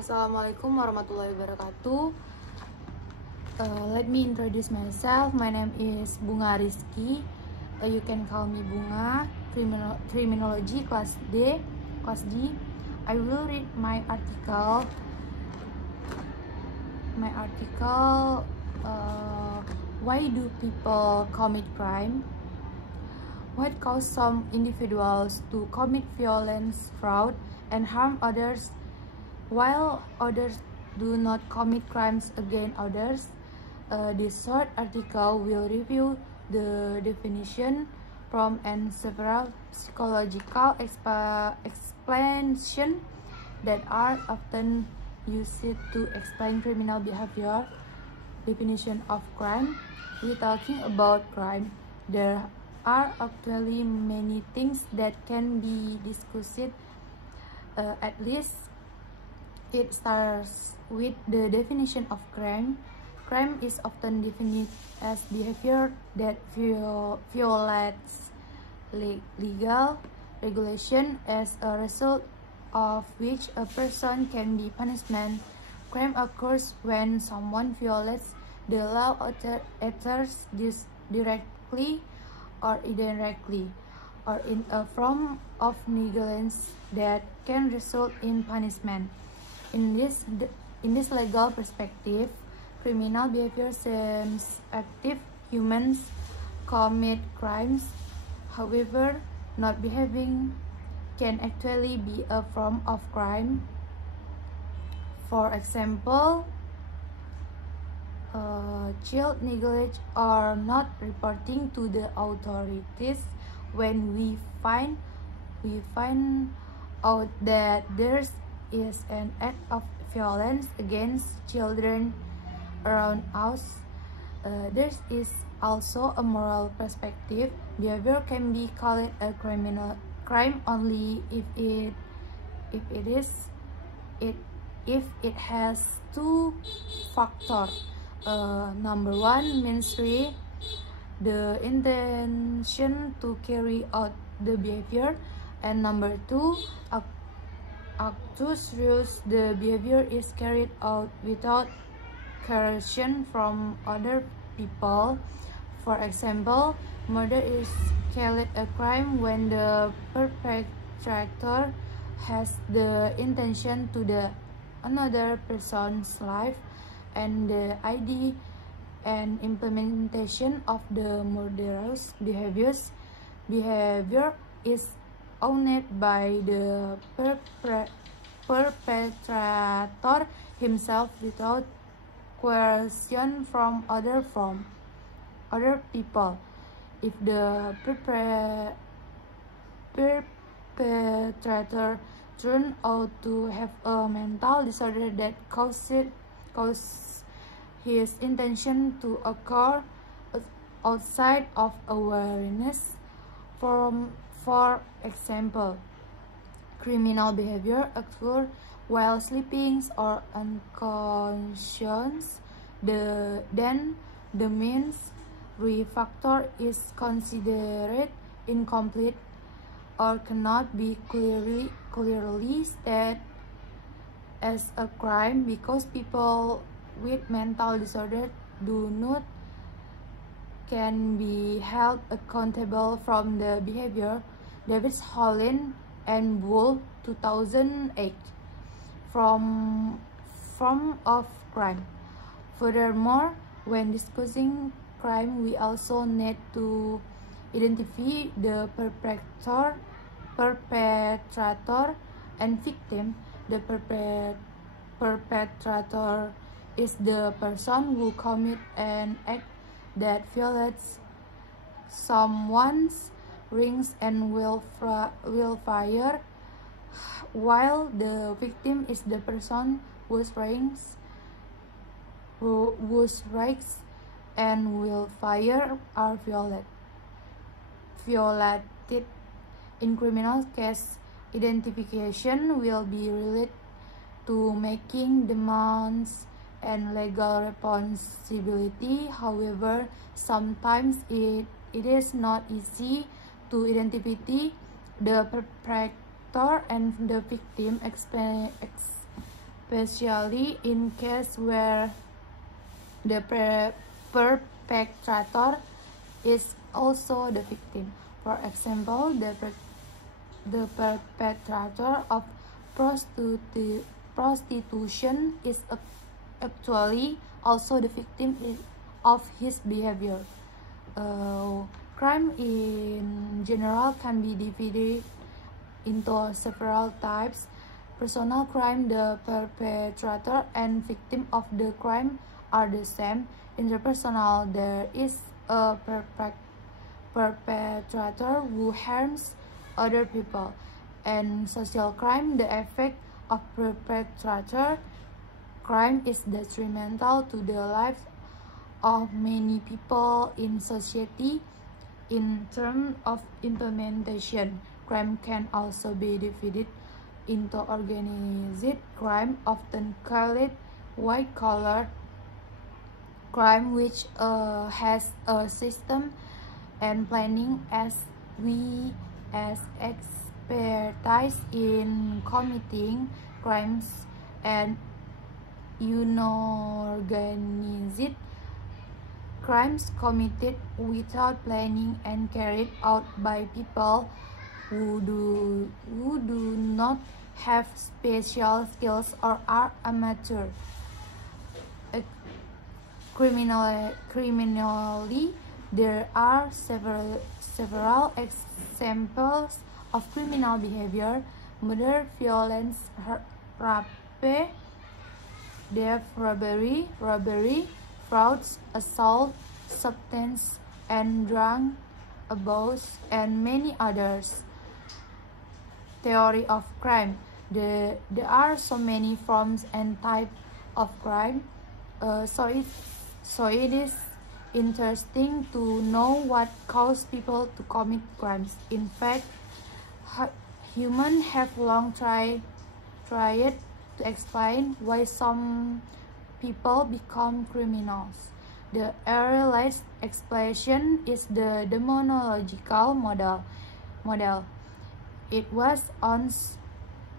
Assalamualaikum warahmatullahi wabarakatuh. Let me introduce myself. My name is Bunga Rizky. You can call me Bunga. Criminology class D. I will read my article. Why do people commit crime? What causes some individuals to commit violence, fraud, and harm others, while others do not commit crimes against others? This short article will review the definition from and several psychological explanations that are often used to explain criminal behavior. Definition of crime. We're talking about crime. There are actually many things that can be discussed. At least it starts with the definition of crime. Crime is often defined as behavior that violates legal regulation, as a result of which a person can be punished. Crime occurs when someone violates the law either directly or indirectly, or in a form of negligence that can result in punishment. In this legal perspective, criminal behavior seems active. Humans commit crimes. However, not behaving can actually be a form of crime. For example, child neglect or not reporting to the authorities when we find out that there is an act of violence against children around us. There is also a moral perspective. Behavior can be called a criminal crime only if it has two factors. Number one, means the intention to carry out the behavior, and number two, actus reus, the behavior is carried out without coercion from other people. For example, murder is called a crime when the perpetrator has the intention to another person's life, and the idea and implementation of the murderous behavior is owned by the perpetrator himself without coercion from other people. If the perpetrator turns out to have a mental disorder that causes his intention to occur outside of awareness. For example, criminal behavior occurs while sleeping or unconscious, then the means factor is considered incomplete or cannot be clearly stated as a crime because people with mental disorder do not can be held accountable from the behavior. Davis, Hollin, and Bull, 2008. Form of crime. Furthermore, when discussing crime, we also need to identify the perpetrator and victim. The perpetrator is the person who commits an act that violates someone's rights and welfare, while the victim is the person whose rights and welfare are violated. In criminal case, identification will be related to making demands and legal responsibility. However, sometimes it is not easy to identify the perpetrator and the victim. especially in cases where the perpetrator is also the victim. For example, the perpetrator of prostitution is actually also the victim of his behavior. Crime in general can be divided into several types. Personal crime, the perpetrator and victim of the crime are the same. Interpersonal, there is a perpetrator who harms other people. And social crime, the effect of perpetrator crime is detrimental to the lives of many people in society. In terms of implementation, crime can also be divided into organized crime, often called white-collar crime, which has a system and planning as expertise in committing crimes, and unorganized crimes committed without planning and carried out by people who do not have special skills or are amateur. Criminally, there are several examples of criminal behavior: murder, violence, rape, theft, robbery, frauds, assault, substance and drug abuse, and many others. Theory of crime. There are so many forms and types of crime, so it is interesting to know what causes people to commit crimes. In fact, humans have long tried to explain why some people become criminals. The earliest explanation is the demonological model. It was once